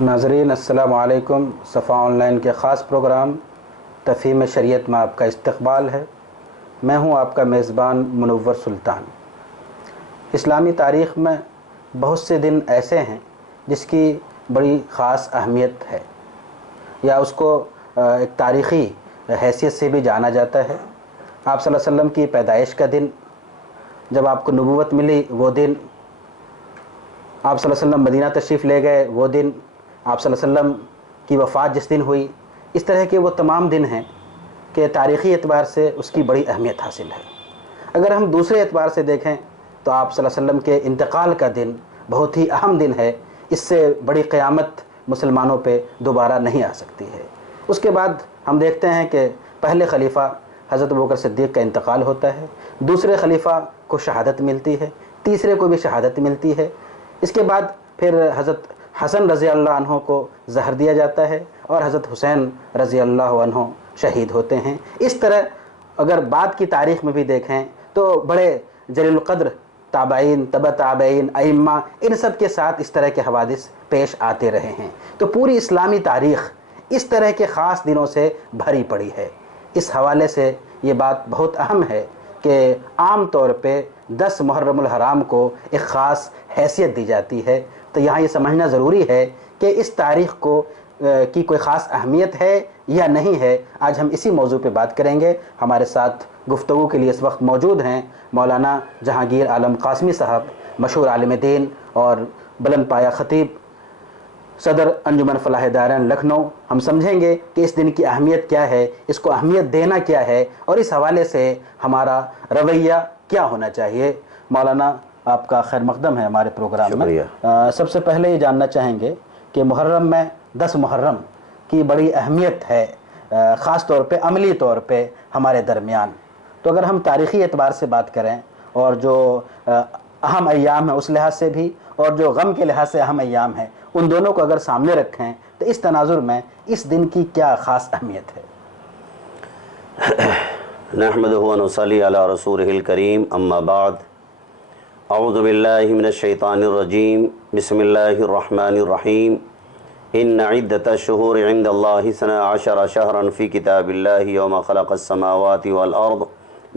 ناظرین السلام علیکم۔ صفا آن لائن کے خاص پروگرام تفہیم شریعت میں آپ کا استقبال ہے۔ میں ہوں آپ کا میزبان منور سلطان۔ اسلامی تاریخ میں بہت سے دن ایسے ہیں جس کی بڑی خاص اہمیت ہے یا اس کو ایک تاریخی حیثیت سے بھی جانا جاتا ہے۔ آپ صلی اللہ علیہ وسلم کی پیدائش کا دن، جب آپ کو نبوت ملی وہ دن، آپ صلی اللہ علیہ وسلم مدینہ تشریف لے گئے وہ دن، آپ صلی اللہ علیہ وسلم کی وفات جس دن ہوئی، اس طرح کے وہ تمام دن ہیں کہ تاریخی اعتبار سے اس کی بڑی اہمیت حاصل ہے۔ اگر ہم دوسرے اعتبار سے دیکھیں تو آپ صلی اللہ علیہ وسلم کے انتقال کا دن بہت ہی اہم دن ہے۔ اس سے بڑی قیامت مسلمانوں پہ دوبارہ نہیں آ سکتی ہے۔ اس کے بعد ہم دیکھتے ہیں کہ پہلے خلیفہ حضرت ابوبکر صدیق کا انتقال ہوتا ہے، دوسرے خلیفہ کو شہادت ملتی ہے، تیسرے کو بھی شہادت ملتی ہے۔ اس کے بعد پھر حضرت حسن رضی اللہ عنہ کو زہر دیا جاتا ہے اور حضرت حسین رضی اللہ عنہ شہید ہوتے ہیں۔ اس طرح اگر بعد کی تاریخ میں بھی دیکھیں تو بڑے جلیل القدر تابعین، تبع تابعین، ائمہ، ان سب کے ساتھ اس طرح کے حوادث پیش آتے رہے ہیں۔ تو پوری اسلامی تاریخ اس طرح کے خاص دنوں سے بھری پڑی ہے۔ اس حوالے سے یہ بات بہت اہم ہے کہ عام طور پہ 10 محرم الحرام کو ایک خاص حیثیت دی جاتی ہے۔ تو یہاں یہ سمجھنا ضروری ہے کہ اس تاریخ کو کی کوئی خاص اہمیت ہے یا نہیں ہے۔ آج ہم اسی موضوع پہ بات کریں گے۔ ہمارے ساتھ گفتگو کے لیے اس وقت موجود ہیں مولانا جہانگیر عالم قاسمی صاحب، مشہور عالم دین اور بلند پایہ خطیب، صدر انجمن فلاح دارین لکھنؤ۔ ہم سمجھیں گے کہ اس دن کی اہمیت کیا ہے، اس کو اہمیت دینا کیا ہے اور اس حوالے سے ہمارا رویہ کیا ہونا چاہیے۔ مولانا آپ کا خیر مقدم ہے ہمارے پروگرام میں۔ سب سے پہلے یہ جاننا چاہیں گے کہ محرم میں 10 محرم کی بڑی اہمیت ہے، خاص طور پہ عملی طور پہ ہمارے درمیان۔ تو اگر ہم تاریخی اعتبار سے بات کریں اور جو اہم ایام ہیں اس لحاظ سے بھی اور جو غم کے لحاظ سے اہم ایام ہیں، ان دونوں کو اگر سامنے رکھیں تو اس تناظر میں اس دن کی کیا خاص اہمیت ہے؟ نحمدہ و نصلی علی رسولہ الکریم، اما بعد، اعوذ باللہ من الشیطان الرجیم، بسم اللہ الرحمن الرحیم۔ ان عدۃ الشہور عند اللہ 12 شہرا فی کتاب اللہ یوم خلق السماوات والارض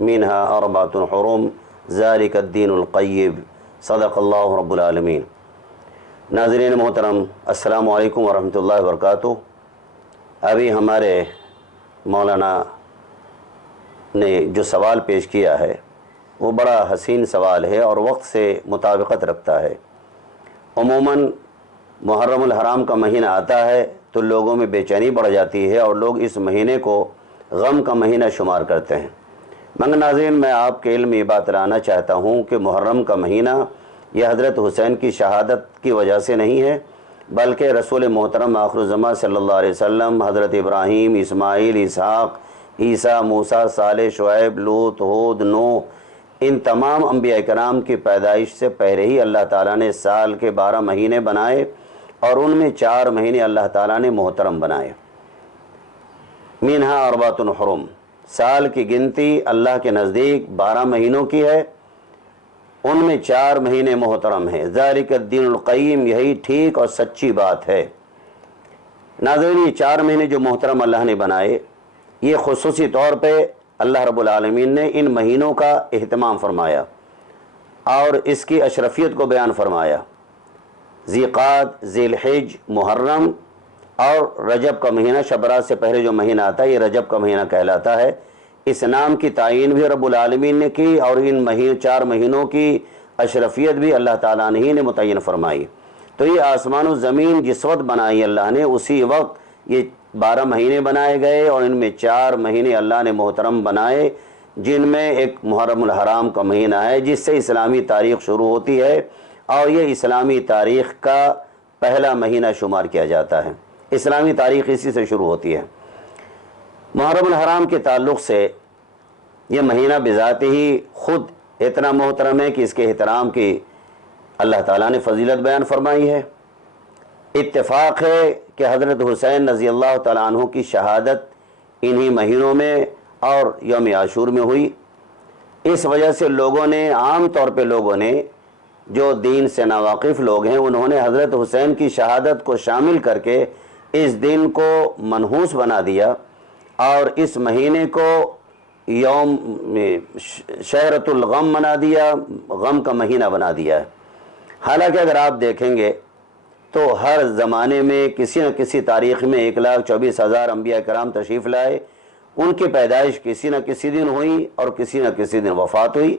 منها 4 حرم ذالک الدین القیم، صدق اللہ رب العالمین۔ ناظرین محترم، السلام علیکم ورحمۃ اللہ وبرکاتہ۔ ابھی ہمارے مولانا نے جو سوال پیش کیا ہے وہ بڑا حسین سوال ہے اور وقت سے مطابقت رکھتا ہے۔ عموماً محرم الحرام کا مہینہ آتا ہے تو لوگوں میں بے چینی بڑھ جاتی ہے اور لوگ اس مہینے کو غم کا مہینہ شمار کرتے ہیں۔ مگر ناظرین، میں آپ کے علم میں یہ بات لانا چاہتا ہوں کہ محرم کا مہینہ یہ حضرت حسین کی شہادت کی وجہ سے نہیں ہے، بلکہ رسول محترم آخر الزماں صلی اللہ علیہ وسلم، حضرت ابراہیم، اسماعیل، اسحاق، عیسیٰ، موسیٰ، صالح، شعیب، لوط، ہود، نوح، ان تمام انبیاء کرام کی پیدائش سے پہلے ہی اللہ تعالیٰ نے سال کے 12 مہینے بنائے اور ان میں 4 مہینے اللہ تعالیٰ نے محترم بنائے۔ منہا 4 حرم، سال کی گنتی اللہ کے نزدیک 12 مہینوں کی ہے، ان میں 4 مہینے محترم ہیں۔ ذالک الدین القیم، یہی ٹھیک اور سچی بات ہے۔ ناظرین، یہ 4 مہینے جو محترم اللہ نے بنائے، یہ خصوصی طور پہ اللہ رب العالمین نے ان مہینوں کا اہتمام فرمایا اور اس کی اشرفیت کو بیان فرمایا۔ ذیقعد، ذی الحج، محرم اور رجب کا مہینہ، شبرات سے پہلے جو مہینہ آتا ہے یہ رجب کا مہینہ کہلاتا ہے۔ اس نام کی تعین بھی رب العالمین نے کی اور ان 4 مہینوں کی اشرفیت بھی اللہ تعالیٰ نے ہی نے متعین فرمائی۔ تو یہ آسمان و زمین جس وقت بنائی اللہ نے، اسی وقت یہ 12 مہینے بنائے گئے اور ان میں 4 مہینے اللہ نے محترم بنائے، جن میں ایک محرم الحرام کا مہینہ ہے جس سے اسلامی تاریخ شروع ہوتی ہے اور یہ اسلامی تاریخ کا پہلا مہینہ شمار کیا جاتا ہے۔ اسلامی تاریخ اسی سے شروع ہوتی ہے۔ محرم الحرام کے تعلق سے یہ مہینہ بذات ہی خود اتنا محترم ہے کہ اس کے احترام کی اللہ تعالیٰ نے فضیلت بیان فرمائی ہے۔ اتفاق ہے کہ حضرت حسین رضی اللہ تعالیٰ عنہ کی شہادت انہی مہینوں میں اور یوم عاشور میں ہوئی۔ اس وجہ سے لوگوں نے، عام طور پہ لوگوں نے جو دین سے ناواقف لوگ ہیں انہوں نے حضرت حسین کی شہادت کو شامل کر کے اس دن کو منحوس بنا دیا اور اس مہینے کو یوم شہرۃ الغم بنا دیا، غم کا مہینہ بنا دیا ہے۔ حالانکہ اگر آپ دیکھیں گے تو ہر زمانے میں کسی نہ کسی تاریخ میں 1,24,000 انبیاء کرام تشریف لائے، ان کی پیدائش کسی نہ کسی دن ہوئی اور کسی نہ کسی دن وفات ہوئی۔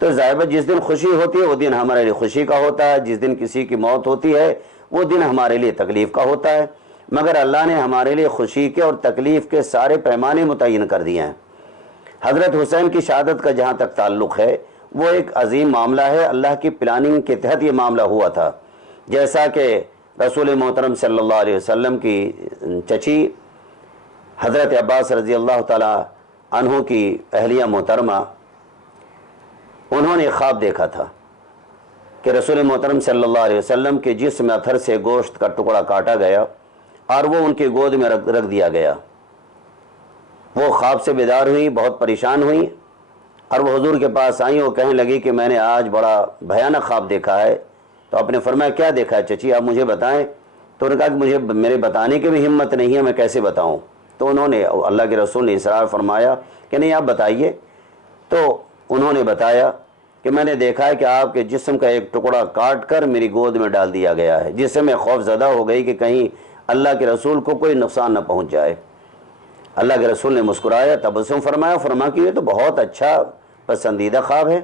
تو ظاہر جس دن خوشی ہوتی ہے وہ دن ہمارے لیے خوشی کا ہوتا ہے، جس دن کسی کی موت ہوتی ہے وہ دن ہمارے لیے تکلیف کا ہوتا ہے، مگر اللہ نے ہمارے لیے خوشی کے اور تکلیف کے سارے پیمانے متعین کر دیے ہیں۔ حضرت حسین کی شہادت کا جہاں تک تعلق ہے وہ ایک عظیم معاملہ ہے، اللہ کی پلاننگ کے تحت یہ معاملہ ہوا تھا۔ جیسا کہ رسول محترم صلی اللہ علیہ وسلم کی چچی حضرت عباس رضی اللہ تعالی عنہ کی اہلیہ محترمہ، انہوں نے خواب دیکھا تھا کہ رسول محترم صلی اللہ علیہ وسلم کے جسم اتھر سے گوشت کا ٹکڑا کاٹا گیا اور وہ ان کی گود میں رکھ دیا گیا۔ وہ خواب سے بیدار ہوئی، بہت پریشان ہوئی اور وہ حضور کے پاس آئیں، وہ کہنے لگی کہ میں نے آج بڑا بھیانک خواب دیکھا ہے۔ تو آپ نے فرمایا کیا دیکھا ہے چچی، آپ مجھے بتائیں۔ تو انہوں نے کہا کہ مجھے میرے بتانے کی بھی ہمت نہیں ہے، میں کیسے بتاؤں۔ تو انہوں نے اللہ کے رسول نے اصرار فرمایا کہ نہیں آپ بتائیے۔ تو انہوں نے بتایا کہ میں نے دیکھا ہے کہ آپ کے جسم کا ایک ٹکڑا کاٹ کر میری گود میں ڈال دیا گیا ہے، جس سے میں خوف زدہ ہو گئی کہ کہیں اللہ کے رسول کو کوئی نقصان نہ پہنچ جائے۔ اللہ کے رسول نے مسکرایا، تبسم فرمایا کہ یہ تو بہت اچھا پسندیدہ خواب ہے۔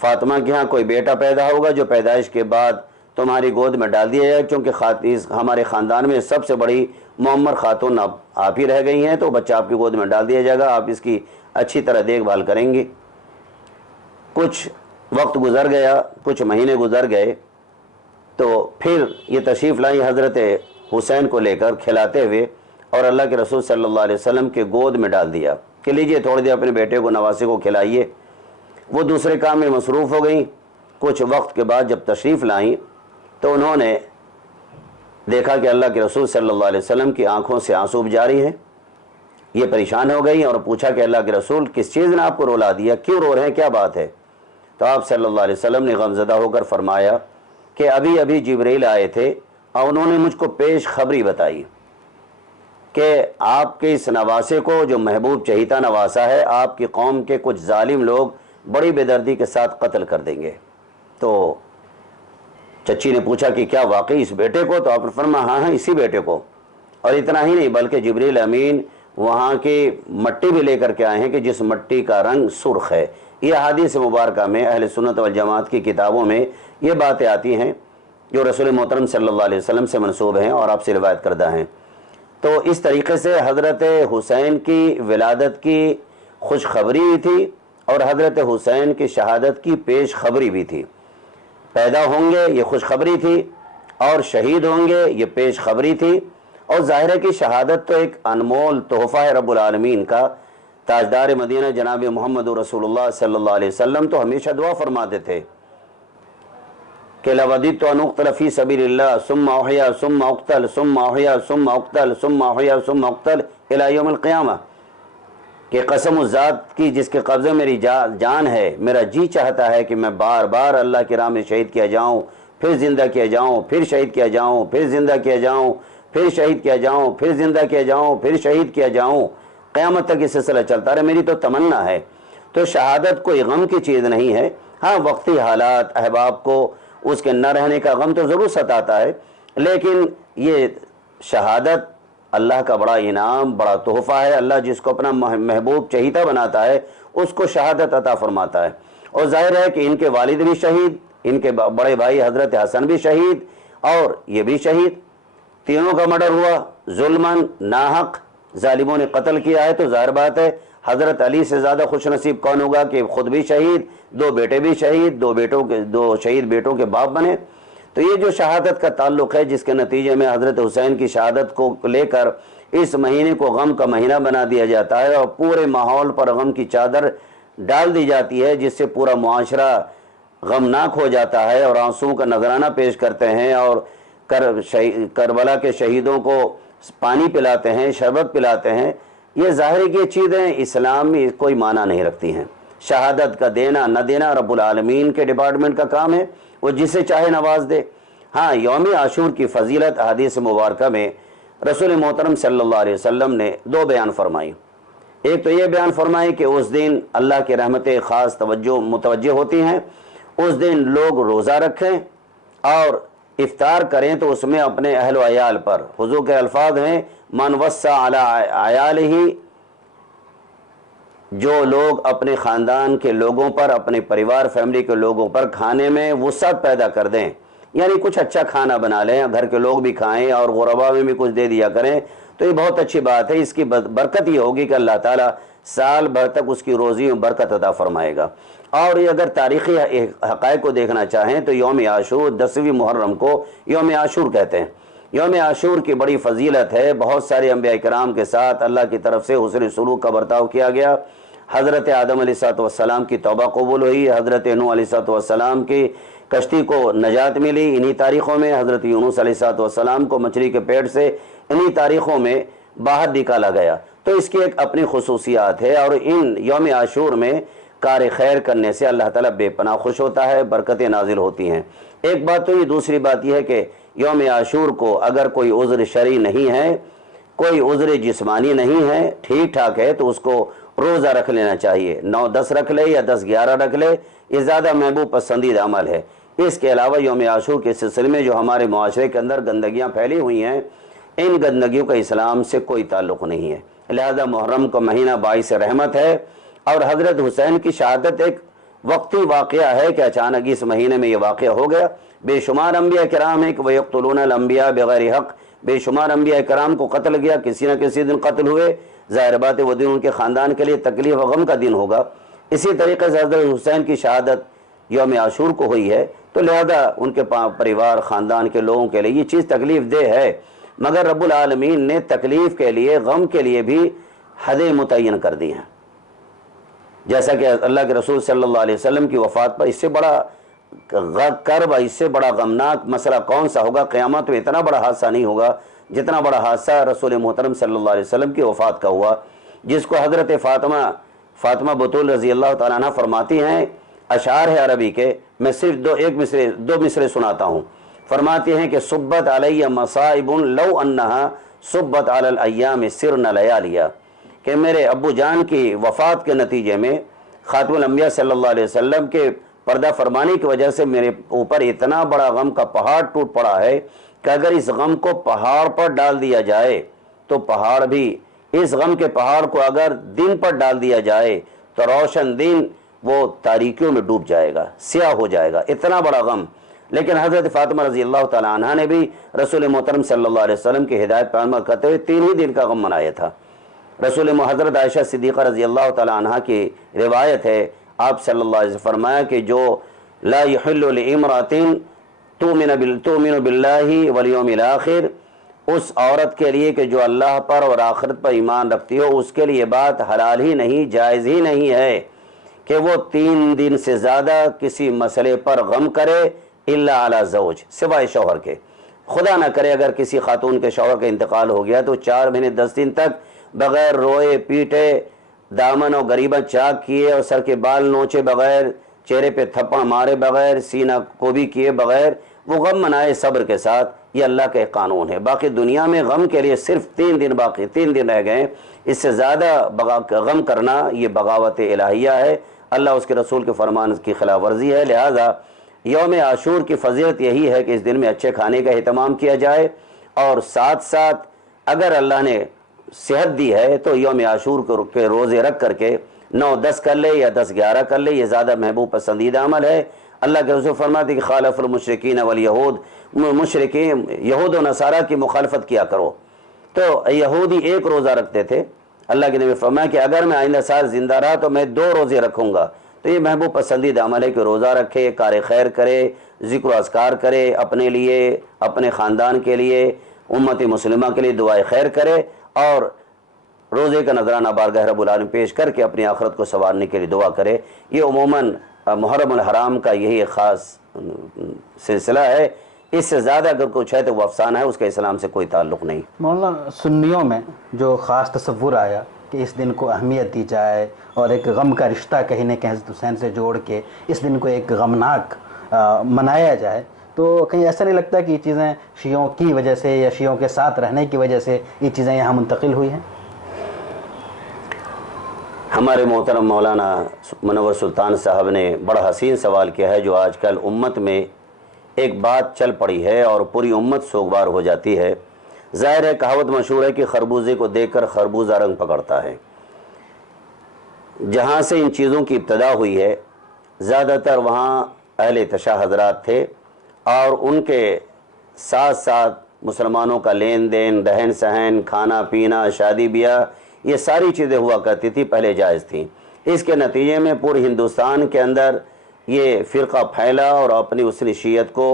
فاطمہ کے ہاں کوئی بیٹا پیدا ہوگا جو پیدائش کے بعد تمہاری گود میں ڈال دیا جائے، کیونکہ ہمارے خاندان میں سب سے بڑی معمر خاتون آپ ہی رہ گئی ہیں، تو بچہ آپ کی گود میں ڈال دیا جائے گا، آپ اس کی اچھی طرح دیکھ بھال کریں گی۔ کچھ وقت گزر گیا، کچھ مہینے گزر گئے، تو پھر یہ تشریف لائی حضرت حسین کو لے کر کھلاتے ہوئے اور اللہ کے رسول صلی اللہ علیہ وسلم کے گود میں ڈال دیا کہ لیجئے تھوڑی دیر اپنے بیٹے کو نواسے کو کھلائیے۔ وہ دوسرے کام میں مصروف ہو گئیں۔ کچھ وقت کے بعد جب تشریف لائیں تو انہوں نے دیکھا کہ اللہ کے رسول صلی اللہ علیہ وسلم کی آنکھوں سے آنسو جاری ہیں۔ یہ پریشان ہو گئی اور پوچھا کہ اللہ کے رسول کس چیز نے آپ کو رولا دیا، کیوں رو رہے ہیں، کیا بات ہے؟ تو آپ صلی اللہ علیہ وسلم نے غمزدہ ہو کر فرمایا کہ ابھی جبریل آئے تھے اور انہوں نے مجھ کو پیش خبری بتائی کہ آپ کے اس نواسے کو جو محبوب چہیتا نواسا ہے، آپ کی قوم کے کچھ ظالم لوگ بڑی بے دردی کے ساتھ قتل کر دیں گے۔ تو چچی نے پوچھا کہ کیا واقعی اس بیٹے کو؟ تو آپ نے فرمایا ہاں اسی بیٹے کو، اور اتنا ہی نہیں بلکہ جبریل امین وہاں کی مٹی بھی لے کر کے آئے ہیں کہ جس مٹی کا رنگ سرخ ہے۔ یہ احادیث مبارکہ میں اہل سنت والجماعت کی کتابوں میں یہ باتیں آتی ہیں جو رسول محترم صلی اللہ علیہ وسلم سے منسوب ہیں اور آپ سے روایت کردہ ہیں۔ تو اس طریقے سے حضرت حسین کی ولادت کی خوشخبری بھی تھی اور حضرت حسین کی شہادت کی پیش خبری بھی تھی۔ پیدا ہوں گے یہ خوشخبری تھی اور شہید ہوں گے یہ پیش خبری تھی، اور ظاہر ہے کہ شہادت تو ایک انمول تحفہ ہے رب العالمین کا۔ تاجدار مدینہ جناب محمد رسول اللہ صلی اللہ علیہ وسلم تو ہمیشہ دعا فرماتے تھے کہ لَوَدِدْتُ أَنْ أُقْتَلَ فِي سَبِيلِ اللَّهِ ثُمَّ أُحْيَا ثُمَّ أُقْتَلْ ثُمَّ أُحْيَا ثُمَّ أُقْتَلْ ثُمَّ أُحْيَا ثُمَّ أُقْتَلْ إِلَى يَوْمِ الْقِيَامَةِ، کہ قسم اس ذات کی جس کے قبضے میری جان ہے، میرا جی چاہتا ہے کہ میں بار بار اللہ کی راہ میں شہید کیا جاؤں، پھر زندہ کیا جاؤں، پھر شہید کیا جاؤں، پھر زندہ کیا جاؤں، پھر شہید کیا جاؤں، پھر زندہ کیا جاؤں، پھر شہید کیا جاؤں، قیامت تک یہ سلسلہ چلتا رہے۔ میری تو تمنا ہے۔ تو شہادت کوئی غم کی چیز نہیں ہے، ہاں وقتی حالات احباب کو اس کے نہ رہنے کا غم تو ضرور ستاتا ہے، لیکن یہ شہادت اللہ کا بڑا انعام، بڑا تحفہ ہے۔ اللہ جس کو اپنا محبوب چہیتا بناتا ہے اس کو شہادت عطا فرماتا ہے۔ اور ظاہر ہے کہ ان کے والد بھی شہید، ان کے بڑے بھائی حضرت حسن بھی شہید اور یہ بھی شہید، تینوں کا مرڈر ہوا ظلماً، ناحق، ظالموں نے قتل کیا ہے۔ تو ظاہر بات ہے حضرت علی سے زیادہ خوش نصیب کون ہوگا کہ خود بھی شہید، دو بیٹے بھی شہید، دو شہید بیٹوں کے باپ بنے۔ تو یہ جو شہادت کا تعلق ہے جس کے نتیجے میں حضرت حسین کی شہادت کو لے کر اس مہینے کو غم کا مہینہ بنا دیا جاتا ہے اور پورے ماحول پر غم کی چادر ڈال دی جاتی ہے، جس سے پورا معاشرہ غمناک ہو جاتا ہے اور آنسوؤں کا نذرانہ پیش کرتے ہیں اور کربلا کے شہیدوں کو پانی پلاتے ہیں، شربت پلاتے ہیں۔ یہ ظاہر ہے کہ یہ چیزیں اسلام میں کوئی معنی نہیں رکھتی ہیں۔ شہادت کا دینا نہ دینا رب العالمین کے ڈپارٹمنٹ کا کام ہے، وہ جسے چاہے نواز دے۔ ہاں، یوم عاشور کی فضیلت احادیث مبارکہ میں رسول محترم صلی اللہ علیہ وسلم نے دو بیان فرمائی۔ ایک تو یہ بیان فرمائی کہ اس دن اللہ کی رحمتیں خاص متوجہ ہوتی ہیں، اس دن لوگ روزہ رکھیں اور افطار کریں تو اس میں اپنے اہل و عیال پر، حضور کے الفاظ ہیں من وسع علی عیالہ، جو لوگ اپنے خاندان کے لوگوں پر، اپنے پریوار فیملی کے لوگوں پر کھانے میں وسعت پیدا کر دیں، یعنی کچھ اچھا کھانا بنا لیں، گھر کے لوگ بھی کھائیں اور غربا میں بھی کچھ دے دیا کریں، تو یہ بہت اچھی بات ہے۔ اس کی برکت یہ ہوگی کہ اللہ تعالیٰ سال بھر تک اس کی روزی میں برکت عطا فرمائے گا۔ اور یہ اگر تاریخی حقائق کو دیکھنا چاہیں تو یوم عاشور 10ویں محرم کو یوم عاشور کہتے ہیں۔ یوم عاشور کی بڑی فضیلت ہے، بہت سارے انبیاء کرام کے ساتھ اللہ کی طرف سے حسن سلوک کا برتاؤ کیا گیا۔ حضرت آدم علیہ السلام کی توبہ قبول ہوئی، حضرت نوح علیہ السلام کی کشتی کو نجات ملی انہی تاریخوں میں، حضرت یونس علیہ السلام کو مچھلی کے پیٹ سے انہی تاریخوں میں باہر نکالا گیا۔ تو اس کی ایک اپنی خصوصیات ہے، اور ان یوم عاشور میں کار خیر کرنے سے اللہ تعالیٰ بے پناہ خوش ہوتا ہے، برکتیں نازل ہوتی ہیں۔ ایک بات تو یہ، دوسری بات یہ ہے کہ یوم عاشور کو اگر کوئی عذر شرعی نہیں ہے، کوئی عذر جسمانی نہیں ہے، ٹھیک ٹھاک ہے، تو اس کو روزہ رکھ لینا چاہیے، 9-10 رکھ لے یا 10-11 رکھ لے، یہ زیادہ محبوب پسندیدہ عمل ہے۔ اس کے علاوہ یوم عاشور کے سلسلے میں جو ہمارے معاشرے کے اندر گندگیاں پھیلی ہوئی ہیں، ان گندگیوں کا اسلام سے کوئی تعلق نہیں ہے، لہذا محرم کا مہینہ باعث رحمت ہے۔ اور حضرت حسین کی شہادت ایک وقتی واقعہ ہے کہ اچانک اس مہینے میں یہ واقعہ ہو گیا۔ بے شمار انبیاء کرام ہیں کہ وَيَقْتُلُونَ الْأَنْبِيَاءَ بِغَيْرِ حق، بے شمار انبیاء کرام کو قتل کیا، کسی نہ کسی دن قتل ہوئے، ظاہر بات ہے وہ دن ان کے خاندان کے لیے تکلیف و غم کا دن ہوگا۔ اسی طریقے سے حضرت حسین کی شہادت یوم عاشور کو ہوئی ہے، تو لہذا ان کے پریوار خاندان کے لوگوں کے لیے یہ چیز تکلیف دہ ہے، مگر رب العالمین نے تکلیف کے لیے، غم کے لیے بھی حدیں متعین کر دی ہیں۔ جیسا کہ اللہ کے رسول صلی اللہ علیہ وسلم کی وفات پر اس سے بڑا کرب، اس سے بڑا غمناک مسئلہ کون سا ہوگا؟ قیامت میں اتنا بڑا حادثہ نہیں ہوگا جتنا بڑا حادثہ رسول محترم صلی اللہ علیہ وسلم کی وفات کا ہوا، جس کو حضرت فاطمہ بطول رضی اللہ تعالیٰ عنہ فرماتی ہیں، اشعار ہے عربی کے، میں صرف دو مصرے سناتا ہوں۔ فرماتی ہیں کہ صبت علیہ مصائب لو انہا صبت علی الایام سرن لیالیا، کہ میرے ابو جان کی وفات کے نتیجے میں خاتم الانبیاء صلی اللہ علیہ وسلم کے پردہ فرمانی کی وجہ سے میرے اوپر اتنا بڑا غم کا پہاڑ ٹوٹ پڑا ہے کہ اگر اس غم کو پہاڑ پر ڈال دیا جائے تو پہاڑ بھی، اس غم کے پہاڑ کو اگر دن پر ڈال دیا جائے تو روشن دن وہ تاریکیوں میں ڈوب جائے گا، سیاہ ہو جائے گا، اتنا بڑا غم۔ لیکن حضرت فاطمہ رضی اللہ تعالیٰ عنہ نے بھی رسول محترم صلی اللہ علیہ وسلم کی ہدایت پر عمل کرتے ہوئے 3 ہی دن کا غم منایا تھا۔ رسول حضرت عائشہ صدیقہ رضی اللہ تعالیٰ عنہ کی روایت ہے، آپ صلی اللہ علیہ وسلم فرمایا کہ جو لا يحل لامرأۃ تؤمن باللہ والیوم الآخر، اس عورت کے لیے کہ جو اللہ پر اور آخرت پر ایمان رکھتی ہو، اس کے لیے بات حلال ہی نہیں، جائز ہی نہیں ہے کہ وہ 3 دن سے زیادہ کسی مسئلے پر غم کرے الا علی زوج، سوائے شوہر کے۔ خدا نہ کرے اگر کسی خاتون کے شوہر کا انتقال ہو گیا تو 4 مہینے 10 دن تک بغیر روئے پیٹے، دامن اور غریبہ چاک کیے اور سر کے بال نوچے بغیر، چہرے پہ تھپڑ مارے بغیر، سینہ کو بھی کیے بغیر، وہ غم منائے صبر کے ساتھ، یہ اللہ کا ایک قانون ہے۔ باقی دنیا میں غم کے لیے صرف 3 دن باقی، 3 دن رہ گئے، اس سے زیادہ غم کرنا یہ بغاوت الہیہ ہے، اللہ اس کے رسول کے فرمان کی خلاف ورزی ہے۔ لہذا یوم عاشور کی فضیلت یہی ہے کہ اس دن میں اچھے کھانے کا اہتمام کیا جائے، اور ساتھ ساتھ اگر اللہ نے صحت دی ہے تو یوم عاشور کے روزے رکھ کر کے 9-10 کر لے یا 10-11 کر لے، یہ زیادہ محبوب پسندیدہ عمل ہے۔ اللہ کے رسول فرماتے کہ خالف المشرکین والیہود، مشرکین یہود و نصارہ کی مخالفت کیا کرو۔ تو یہودی 1 روزہ رکھتے تھے، اللہ کے نبی فرمایا کہ اگر میں آئندہ سال زندہ رہا تو میں 2 روزے رکھوں گا۔ تو یہ محبوب پسندیدہ عمل ہے کہ روزہ رکھے، کار خیر کرے، ذکر و اذکار کرے، اپنے لیے، اپنے خاندان کے لیے، امت مسلمہ کے لیے دعائے خیر کرے، اور روزے کا نذرانہ بارگاہ رب العالمین پیش کر کے اپنی آخرت کو سنوارنے کے لیے دعا کرے۔ یہ عموماً محرم الحرام کا یہی ایک خاص سلسلہ ہے، اس سے زیادہ اگر کچھ ہے تو وہ افسانہ ہے، اس کا اسلام سے کوئی تعلق نہیں۔ مولانا، سنیوں میں جو خاص تصور آیا کہ اس دن کو اہمیت دی جائے اور ایک غم کا رشتہ کہیں نہ کہیں حضرت حسین سے جوڑ کے اس دن کو ایک غمناک منایا جائے، تو کہیں ایسا نہیں لگتا کہ یہ چیزیں شیعوں کی وجہ سے یا شیعوں کے ساتھ رہنے کی وجہ سے یہ چیزیں یہاں منتقل ہوئی ہیں؟ ہمارے محترم مولانا منور سلطان صاحب نے بڑا حسین سوال کیا ہے، جو آج کل امت میں ایک بات چل پڑی ہے اور پوری امت سوگوار ہو جاتی ہے۔ ظاہر ہے، کہاوت مشہور ہے کہ خربوزے کو دیکھ کر خربوزہ رنگ پکڑتا ہے۔ جہاں سے ان چیزوں کی ابتدا ہوئی ہے، زیادہ تر وہاں اہل تشیع حضرات تھے اور ان کے ساتھ ساتھ مسلمانوں کا لین دین، رہن سہن، کھانا پینا، شادی بیاہ، یہ ساری چیزیں ہوا کرتی تھی، پہلے جائز تھیں۔ اس کے نتیجے میں پورے ہندوستان کے اندر یہ فرقہ پھیلا اور اپنی اس نے شیعت کو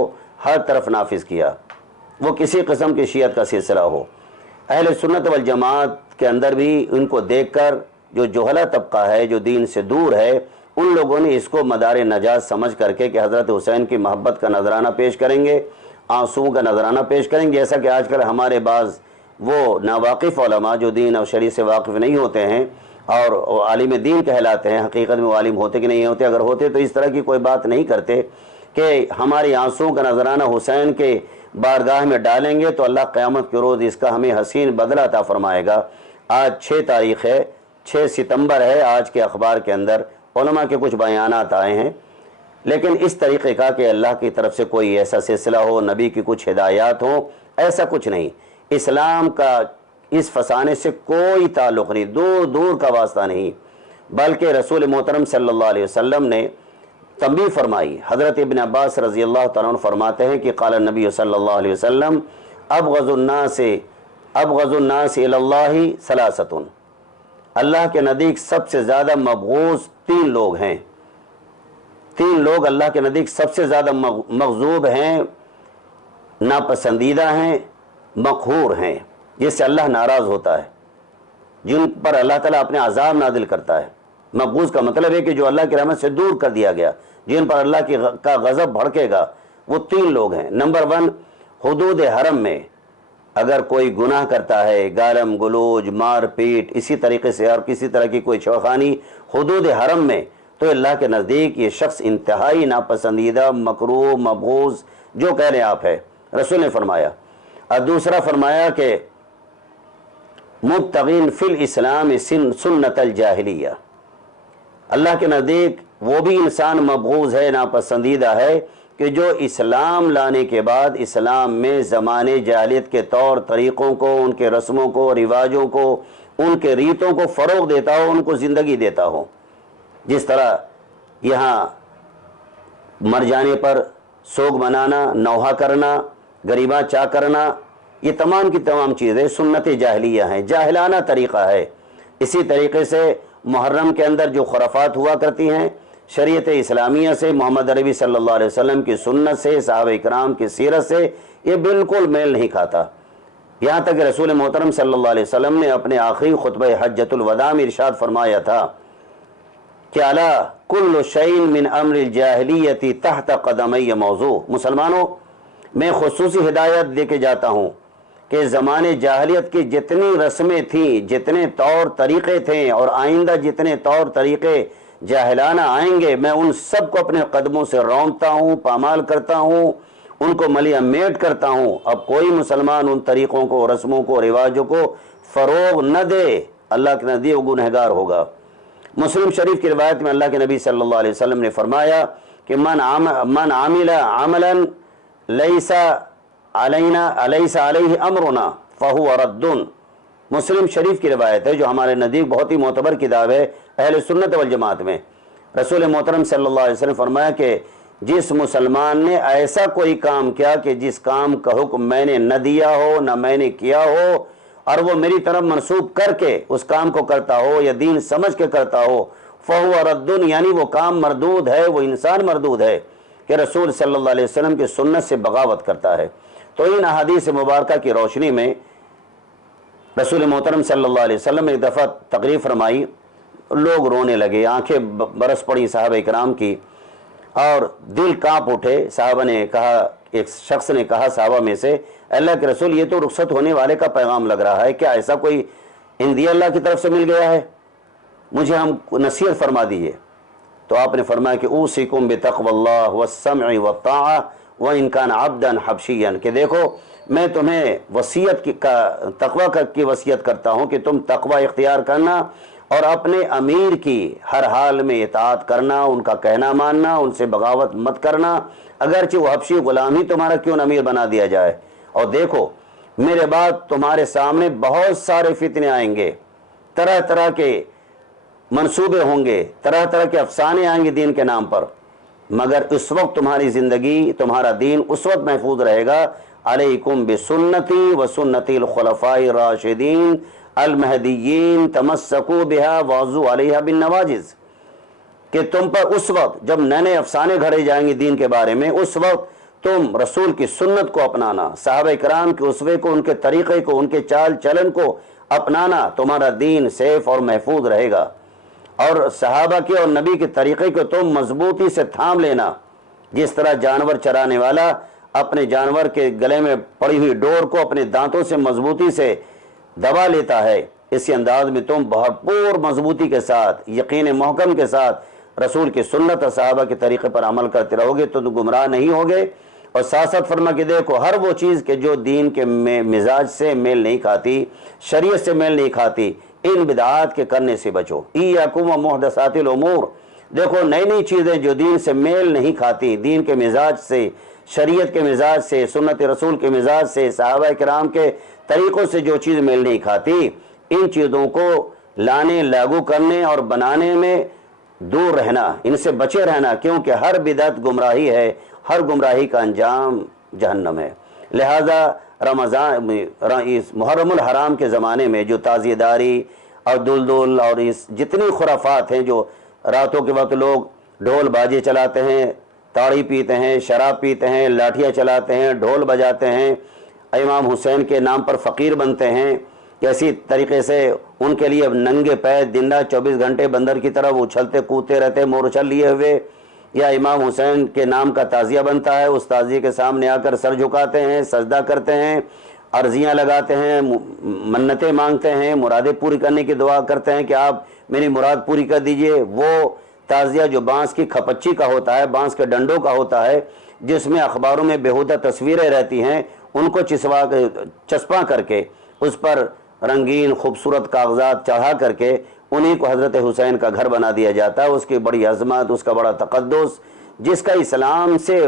ہر طرف نافذ کیا، وہ کسی قسم کی شیعت کا سلسلہ ہو۔ اہل سنت والجماعت کے اندر بھی ان کو دیکھ کر جو جوہلا طبقہ ہے، جو دین سے دور ہے، ان لوگوں نے اس کو مدار نجات سمجھ کر کے کہ حضرت حسین کی محبت کا نذرانہ پیش کریں گے، آنسوؤں کا نذرانہ پیش کریں گے، جیسا کہ آج کل ہمارے بعض وہ ناواقف علماء جو دین اور شریعت سے واقف نہیں ہوتے ہیں اور عالم دین کہلاتے ہیں، حقیقت میں وہ عالم ہوتے کہ نہیں ہوتے، اگر ہوتے تو اس طرح کی کوئی بات نہیں کرتے کہ ہماری آنسوؤں کا نذرانہ حسین کے بارگاہ میں ڈالیں گے تو اللہ قیامت کے روز اس کا ہمیں حسین بدلہ عطا فرمائے گا۔ آج 6 تاریخ ہے، 6 ستمبر ہے، آج کے اخبار کے اندر علماء کے کچھ بیانات آئے ہیں، لیکن اس طریقے کا کہ اللہ کی طرف سے کوئی ایسا سلسلہ ہو، نبی کی کچھ ہدایات ہوں، ایسا کچھ نہیں۔ اسلام کا اس فسانے سے کوئی تعلق نہیں، دور دور کا واسطہ نہیں، بلکہ رسول محترم صلی اللہ علیہ وسلم نے تنبیہ فرمائی۔ حضرت ابن عباس رضی اللہ تعالیٰ عنہ فرماتے ہیں کہ قال النبی صلی اللہ علیہ وسلم ابغض الناس الی اللہ ثلاثۃ، اللہ کے نزدیک سب سے زیادہ مبغوض 3 لوگ ہیں، 3 لوگ اللہ کے نزدیک سب سے زیادہ مغضوب ہیں، ناپسندیدہ ہیں، مقہور ہیں، جس سے اللہ ناراض ہوتا ہے، جن پر اللہ تعالیٰ اپنے عذاب نازل کرتا ہے۔ مبغوض کا مطلب ہے کہ جو اللہ کی رحمت سے دور کر دیا گیا، جن پر اللہ کا غضب بھڑکے گا، وہ 3 لوگ ہیں۔ نمبر 1، حدود حرم میں اگر کوئی گناہ کرتا ہے، گالم گلوج، مار پیٹ، اسی طریقے سے اور کسی طرح کی کوئی چھوخانی حدود حرم میں، تو اللہ کے نزدیک یہ شخص انتہائی ناپسندیدہ، مکروہ، مبغوض، جو کہہ لیں آپ ہے، رسول نے فرمایا۔ اور دوسرا فرمایا کہ مبتغین فی الاسلام سنت الجاہلیہ، اللہ کے نزدیک وہ بھی انسان مبغوض ہے، ناپسندیدہ ہے کہ جو اسلام لانے کے بعد اسلام میں زمانے جاہلیت کے طور طریقوں کو، ان کے رسموں کو، رواجوں کو، ان کے ریتوں کو فروغ دیتا ہو، ان کو زندگی دیتا ہو۔ جس طرح یہاں مر جانے پر سوگ منانا، نوحہ کرنا، غریباں چاہ کرنا، یہ تمام کی تمام چیزیں سنت جاہلیہ ہیں، جاہلانہ طریقہ ہے۔ اسی طریقے سے محرم کے اندر جو خرافات ہوا کرتی ہیں، شریعت اسلامیہ سے، محمد عربی صلی اللہ علیہ وسلم کی سنت سے، صحابہ کرام کی سیرت سے یہ بالکل میل نہیں کھاتا۔ یہاں تک کہ رسول محترم صلی اللہ علیہ وسلم نے اپنے آخری خطبہ حجۃ الوداع میں ارشاد فرمایا تھا کہ الا کل شیء من امر الجاہلیۃ تحت قدمی موضوع، مسلمانوں میں خصوصی ہدایت دے کے جاتا ہوں کہ زمانے جاہلیت کی جتنی رسمیں تھیں، جتنے طور طریقے تھے اور آئندہ جتنے طور طریقے جاہلانہ آئیں گے، میں ان سب کو اپنے قدموں سے رونقتا ہوں، پامال کرتا ہوں، ان کو ملیا میٹ کرتا ہوں۔ اب کوئی مسلمان ان طریقوں کو، رسموں کو، رواجوں کو فروغ نہ دے، اللہ کے نزدیک وہ گنہگار ہوگا۔ مسلم شریف کی روایت میں اللہ کے نبی صلی اللہ علیہ وسلم نے فرمایا کہ من عمل عملا لیس علیہ امرنا فہو رد۔ مسلم شریف کی روایت ہے جو ہمارے نزدیک بہت ہی معتبر کتاب ہے اہل سنت والجماعت میں۔ رسول محترم صلی اللہ علیہ وسلم فرمایا کہ جس مسلمان نے ایسا کوئی کام کیا کہ جس کام کا حکم میں نے نہ دیا ہو، نہ میں نے کیا ہو، اور وہ میری طرف منسوب کر کے اس کام کو کرتا ہو یا دین سمجھ کے کرتا ہو، فہو رد، یعنی وہ کام مردود ہے، وہ انسان مردود ہے کہ رسول صلی اللہ علیہ وسلم کی سنت سے بغاوت کرتا ہے۔ تو ان احادیث مبارکہ کی روشنی میں رسول محترم صلی اللہ علیہ وسلم نے ایک دفعہ تقریر فرمائی، لوگ رونے لگے، آنکھیں برس پڑی صحابہ کرام کی اور دل کانپ اٹھے۔ صحابہ نے کہا، ایک شخص نے کہا صحابہ میں سے، اللہ کے رسول یہ تو رخصت ہونے والے کا پیغام لگ رہا ہے، کیا ایسا کوئی اندیہ اللہ کی طرف سے مل گیا ہے، مجھے ہم نصیحت فرما دیجیے۔ تو آپ نے فرمایا کہ اوصیکم بتقوی اللہ والسمع والطاعہ وان کان عبدا حبشیا، کہ دیکھو میں تمہیں وصیت تقوی کی وصیت کرتا ہوں کہ تم تقوی اختیار کرنا اور اپنے امیر کی ہر حال میں اطاعت کرنا، ان کا کہنا ماننا، ان سے بغاوت مت کرنا، اگرچہ وہ حبشی غلام ہی تمہارا کیوں نہ امیر بنا دیا جائے۔ اور دیکھو میرے بعد تمہارے سامنے بہت سارے فتنے آئیں گے، طرح طرح کے منصوبے ہوں گے، طرح طرح کے افسانے آئیں گے دین کے نام پر، مگر اس وقت تمہاری زندگی، تمہارا دین اس وقت محفوظ رہے گا۔ علیکم بسنتی و سنتی الخلفاء الراشدین المہدیین تمسکوا بہا وعضوا علیہا بالنواجذ، کہ تم پر اس وقت جب نئے افسانے گھڑے جائیں گے دین کے بارے میں، اس وقت تم رسول کی سنت کو اپنانا، صحابہ کرام کے اسوے کو، ان کے طریقے کو، ان کے چال چلن کو اپنانا، تمہارا دین سیف اور محفوظ رہے گا۔ اور صحابہ کے اور نبی کے طریقے کو تم مضبوطی سے تھام لینا، جس طرح جانور چرانے والا اپنے جانور کے گلے میں پڑی ہوئی ڈور کو اپنے دانتوں سے مضبوطی سے دبا لیتا ہے، اسی انداز میں تم بھرپور مضبوطی کے ساتھ، یقین محکم کے ساتھ رسول کی سنت اور صحابہ کے طریقے پر عمل کرتے رہو گے تو گمراہ نہیں ہوگے۔ اور ساتھ ساتھ فرما کہ دیکھو ہر وہ چیز کہ جو دین کے مزاج سے میل نہیں کھاتی، شریعت سے میل نہیں کھاتی، ان بدعات کے کرنے سے بچو۔ ایاکم ومحدثات الامور، دیکھو نئی نئی چیزیں جو دین سے میل نہیں کھاتی، دین کے مزاج سے، شریعت کے مزاج سے، سنت رسول کے مزاج سے، صحابہ کرام کے طریقوں سے جو چیز میل نہیں کھاتی، ان چیزوں کو لانے، لاگو کرنے اور بنانے میں دور رہنا، ان سے بچے رہنا، کیونکہ ہر بدعت گمراہی ہے، ہر گمراہی کا انجام جہنم ہے۔ لہذا رمضان اس محرم الحرام کے زمانے میں جو تعزیہ داری اور دلدل اور اس جتنی خرافات ہیں، جو راتوں کے وقت لوگ ڈھول باجے چلاتے ہیں، تاڑی پیتے ہیں، شراب پیتے ہیں، لاٹھیاں چلاتے ہیں، ڈھول بجاتے ہیں، امام حسین کے نام پر فقیر بنتے ہیں، کیسی طریقے سے ان کے لیے ننگے پیر دن رات 24 گھنٹے بندر کی طرح اچھلتے کودتے رہتے مورچل لیے ہوئے، یا امام حسین کے نام کا تعزیہ بنتا ہے، اس تعزیے کے سامنے آ کر سر جھکاتے ہیں، سجدہ کرتے ہیں، عرضیاں لگاتے ہیں، منتیں مانگتے ہیں، مرادیں پوری کرنے کی دعا کرتے ہیں کہ آپ میری مراد پوری کر دیجئے۔ وہ تعزیہ جو بانس کی کھپچی کا ہوتا ہے، بانس کے ڈنڈوں کا ہوتا ہے، جس میں اخباروں میں بیہودہ تصویریں رہتی ہیں، ان کو چسپاں کر کے اس پر رنگین خوبصورت کاغذات چڑھا کر کے انہی کو حضرت حسین کا گھر بنا دیا جاتا ہے۔ اس کی بڑی عظمت، اس کا بڑا تقدس، جس کا اسلام سے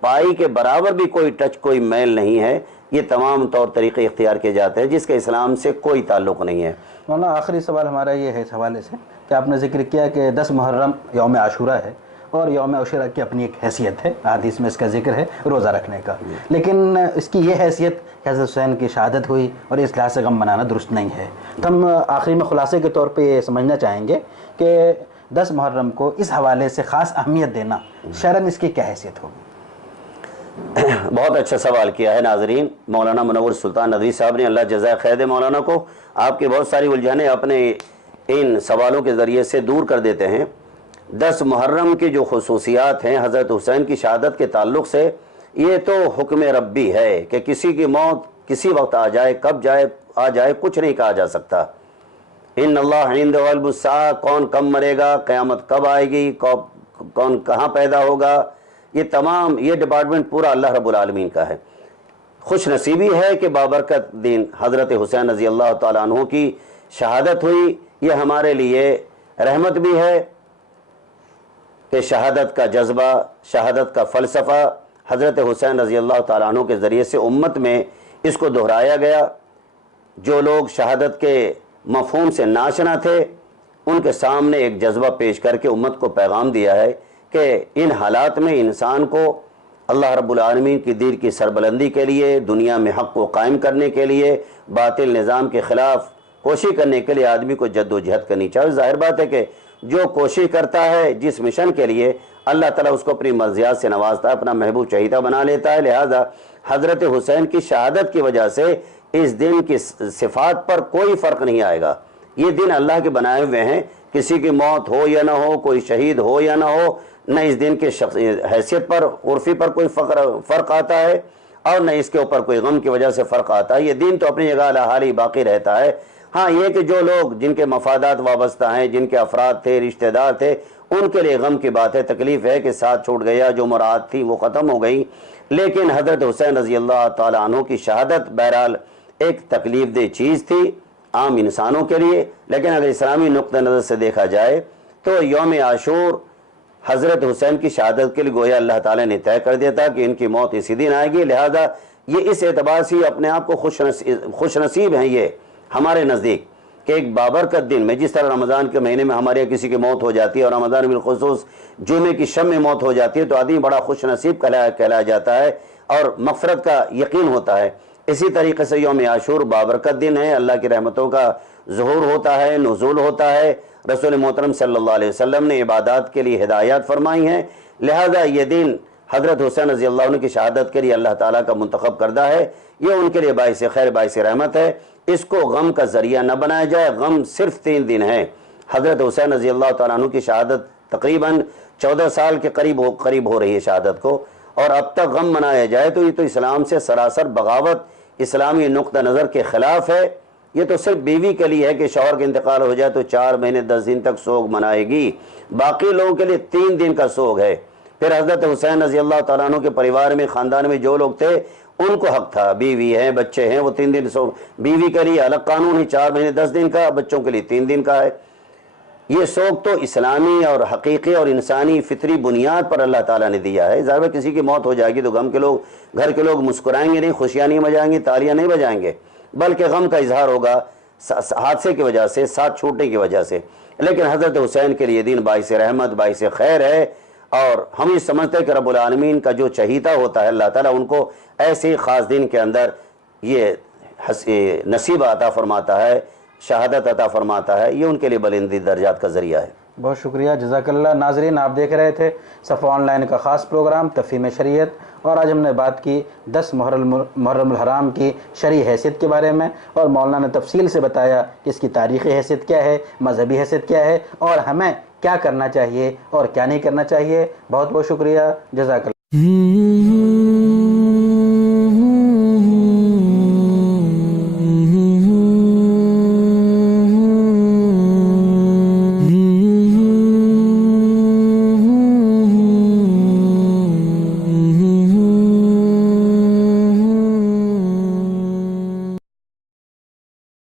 پائی کے برابر بھی کوئی ٹچ، کوئی میل نہیں ہے، یہ تمام طور طریقے اختیار کیے جاتے ہیں جس کا اسلام سے کوئی تعلق نہیں ہے۔ مولانا آخری سوال ہمارا یہ ہے اس حوالے سے کہ آپ نے ذکر کیا کہ 10 محرم یوم عاشورہ ہے، اور یوم عاشورہ کی اپنی ایک حیثیت ہے، حدیث میں اس کا ذکر ہے روزہ رکھنے کا، لیکن اس کی یہ حیثیت کہ حضرت حسین کی شہادت ہوئی اور اس لحاظ سے غم منانا درست نہیں ہے۔ تو ہم آخری میں خلاصے کے طور پہ یہ سمجھنا چاہیں گے کہ 10 محرم کو اس حوالے سے خاص اہمیت دینا شرعاً اس کی کیا حیثیت ہوگی؟ بہت اچھا سوال کیا ہے ناظرین۔ مولانا منور سلطان ندوی صاحب نے، اللہ جزائے خیر دے مولانا کو، آپ کی بہت ساری الجھنیں اپنے ان سوالوں کے ذریعے سے دور کر دیتے ہیں۔ 10 محرم کی جو خصوصیات ہیں حضرت حسین کی شہادت کے تعلق سے، یہ تو حکم ربی ہے کہ کسی کی موت کسی وقت آ جائے، کب آ جائے کچھ نہیں کہا جا سکتا۔ ان اللہ عند غلب الساعہ، کون کب مرے گا، قیامت کب آئے گی، کون کہاں پیدا ہوگا، یہ تمام یہ ڈپارٹمنٹ پورا اللہ رب العالمین کا ہے۔ خوش نصیبی ہے کہ بابرکت دین حضرت حسین رضی اللہ تعالیٰ عنہ کی شہادت ہوئی، یہ ہمارے لیے رحمت بھی ہے کہ شہادت کا جذبہ، شہادت کا فلسفہ حضرت حسین رضی اللہ تعالیٰ عنہ کے ذریعے سے امت میں اس کو دہرایا گیا۔ جو لوگ شہادت کے مفہوم سے ناشنا تھے، ان کے سامنے ایک جذبہ پیش کر کے امت کو پیغام دیا ہے کہ ان حالات میں انسان کو اللہ رب العالمین کی دین کی سربلندی کے لیے، دنیا میں حق کو قائم کرنے کے لیے، باطل نظام کے خلاف کوشش کرنے کے لیے آدمی کو جد و جہد کرنی چاہیے۔ ظاہر بات ہے کہ جو کوشش کرتا ہے جس مشن کے لیے، اللہ تعالیٰ اس کو اپنی مرضیات سے نوازتا ہے، اپنا محبوب چہیتا بنا لیتا ہے۔ لہذا حضرت حسین کی شہادت کی وجہ سے اس دن کی صفات پر کوئی فرق نہیں آئے گا۔ یہ دن اللہ کے بنائے ہوئے ہیں، کسی کی موت ہو یا نہ ہو، کوئی شہید ہو یا نہ ہو، نہ اس دن کے حیثیت پر، عرفی پر کوئی فرق آتا ہے، اور نہ اس کے اوپر کوئی غم کی وجہ سے فرق آتا ہے۔ یہ دن تو اپنی جگہ الحالی باقی رہتا ہے۔ ہاں یہ کہ جو لوگ جن کے مفادات وابستہ ہیں، جن کے افراد تھے، رشتہ دار تھے، ان کے لیے غم کی بات ہے، تکلیف ہے کہ ساتھ چھوٹ گیا، جو مراد تھی وہ ختم ہو گئی۔ لیکن حضرت حسین رضی اللہ تعالیٰ عنہ کی شہادت بہرحال ایک تکلیف دہ چیز تھی عام انسانوں کے لیے، لیکن اگر اسلامی نقطہ نظر سے دیکھا جائے تو یوم عاشور حضرت حسین کی شہادت کے لیے گویا اللہ تعالیٰ نے طے کر دیا تھا کہ ان کی موت اسی دن آئے گی، لہذا یہ اس اعتبار سے اپنے آپ کو خوش نصیب ہیں یہ ہمارے نزدیک کہ ایک بابرکت دن میں، جس طرح رمضان کے مہینے میں ہمارے کسی کی موت ہو جاتی ہے اور رمضان بالخصوص جمعے کی شب میں موت ہو جاتی ہے تو آدمی بڑا خوش نصیب کہلایا جاتا ہے اور مغفرت کا یقین ہوتا ہے، اسی طریقے سے یوم عاشور بابرکت دن ہے، اللہ کی رحمتوں کا ظہور ہوتا ہے، نزول ہوتا ہے، رسول محترم صلی اللہ علیہ وسلم نے عبادات کے لیے ہدایات فرمائی ہیں، لہذا یہ دن حضرت حسین رضی اللہ عنہ کی شہادت کے لیے اللہ تعالیٰ کا منتخب کردہ ہے، یہ ان کے لیے باعث خیر باعث رحمت ہے، اس کو غم کا ذریعہ نہ بنایا جائے۔ غم صرف 3 دن ہے، حضرت حسین رضی اللہ تعالیٰ عنہ کی شہادت تقریباً 14 سال کے قریب ہو رہی ہے شہادت کو، اور اب تک غم منایا جائے تو یہ تو اسلام سے سراسر بغاوت، اسلامی نقطہ نظر کے خلاف ہے۔ یہ تو صرف بیوی کے لیے ہے کہ شوہر کا انتقال ہو جائے تو 4 مہینے 10 دن تک سوگ منائے گی، باقی لوگوں کے لیے 3 دن کا سوگ ہے۔ پھر حضرت حسین رضی اللہ تعالیٰ عنہ کے پریوار میں، خاندان میں جو لوگ تھے ان کو حق تھا، بیوی ہیں، بچے ہیں، وہ 3 دن سوگ، بیوی کے لیے الگ قانون ہے 4 مہینے 10 دن کا، بچوں کے لیے 3 دن کا ہے۔ یہ سوگ تو اسلامی اور حقیقی اور انسانی فطری بنیاد پر اللہ تعالیٰ نے دیا ہے۔ ظاہر ہے کسی کی موت ہو جائے گی تو غم کے لوگ، گھر کے لوگ مسکرائیں گے نہیں، خوشیاں نہیں بجائیں گے، تالیاں نہیں بجائیں گے، بلکہ غم کا اظہار ہوگا حادثے کی وجہ سے، ساتھ چھوٹنے کی وجہ سے۔ لیکن حضرت حسین کے لیے دن باعث رحمت، باعث خیر ہے، اور ہم یہ سمجھتے ہیں کہ رب العالمین کا جو چہیتا ہوتا ہے اللہ تعالیٰ ان کو ایسے خاص دن کے اندر یہ نصیب عطا فرماتا ہے، شہادت عطا فرماتا ہے، یہ ان کے لیے بلندی درجات کا ذریعہ ہے۔ بہت شکریہ، جزاک اللہ۔ ناظرین، آپ دیکھ رہے تھے صفا آن لائن کا خاص پروگرام تفہیم شریعت، اور آج ہم نے بات کی 10 محرم الحرام کی شرعی حیثیت کے بارے میں، اور مولانا نے تفصیل سے بتایا کہ اس کی تاریخی حیثیت کیا ہے، مذہبی حیثیت کیا ہے، اور ہمیں کیا کرنا چاہیے اور کیا نہیں کرنا چاہیے۔ بہت بہت شکریہ، جزاک اللہ۔